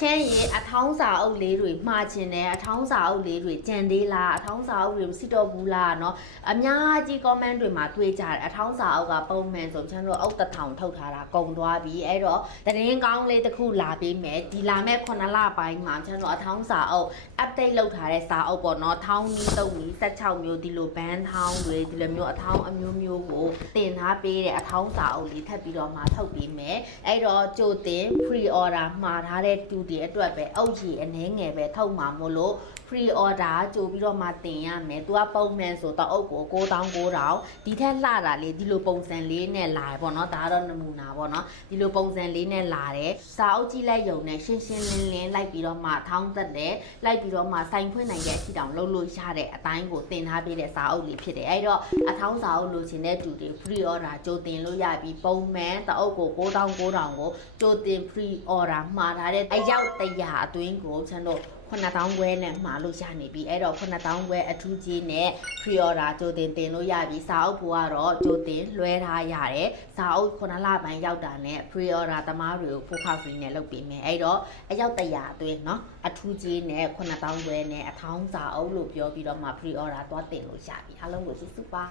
ချင်းရေအထောင်းစာအုပ်လေးတွေမှားချင်တယ်အထောင်းစာအုပ်လေးတွေကြံသေးလားအထောင်းစာအုပ်တွေမရှိတော့ဘူးလားเนาะအများကြီး comment တွေမှာတွေ့ကြတယ်အထောင်းစာအုပ်ကပုံမှန်ဆိုကျွန်တော်တို့အုပ်တစ်ထောင်ထုတ်ထားတာကုန်သွားပြီအဲ့တော့တရင်ကောင်းလေးတစ်ခုလာပေးမယ်ဒီလာမဲ့9လပိုင်းမှာကျွန်တော်အထောင်းစာအုပ် update လုပ်ထားတဲ့စာအုပ်ပေါ့เนาะထောင်းနီးတုပ်နီး16မျိုးဒီလိုဘန်းထောင်းတွေဒီလိုမျိုးအထောင်းအမျိုးမျိုးကိုတင်ထားပေးတဲ့အထောင်းစာအုပ်လေးထပ်ပြီးတော့မှထုတ်ပေးမယ်အဲ့တော့ကြိုတင် pre order မှာထားတဲ့တူဒီအတွက်ပဲအုပ်ကြီးအနှဲငယ်ပဲထုတ်မှာမို့လို့ pre order ကြိုပြီးတော့မှတင်ရမယ်သူကပုံမှန်ဆိုတော့အုပ်ကို9900ဒီထက်လှတာလေဒီလိုပုံစံလေးနဲ့လာရပေါ့เนาะဒါကတော့နမူနာပေါ့เนาะဒီလိုပုံစံလေးနဲ့လာတယ်စာအုပ်ကြည့်လိုက်ရုံနဲ့ရှင်းရှင်းလင်းလင်းလိုက်ပြီးတော့မှထောင်းသက်တယ်လိုက်ပြီးတော့မှစိုင်ဖွင့်နိုင်တဲ့အထိတောင်လုပ်လို့ရတဲ့အတိုင်းကိုတင်ထားပေးတဲ့စာအုပ်လေးဖြစ်တယ်အဲ့တော့အထောင်းစာအုပ်လိုချင်တဲ့တူတွေ pre order ကြိုတင်လို့ရပြီးပုံမှန်တအုပ်ကို9900ကိုကြိုတင် pre order မှာထားတဲ့အယောက်100အတွင်းကိုကျွန်တော်9000ခွဲနဲ့မှာလို့ရနေပြီအဲ့တော့9000ခွဲအထူးကြီးနဲ့ pre order ကြိုတင်တင်လို့ရပြီစာအုပ်ဘို့ကတော့ကြိုတင်လွှဲထားရတယ်စာအုပ်9လပိုင်းရောက်တာနဲ့ pre order သမားတွေကိုပို့ခေါက် free နဲ့လုပ်ပေးမယ်အဲ့တော့အယောက်100အတွင်းเนาะအထူးကြီးနဲ့9000ခွဲနဲ့အထောင်းစာအုပ်လို့ပြောပြီးတော့မှ pre order သွားတင်လို့ရပြီအားလုံးကိုကျေးဇူးပါ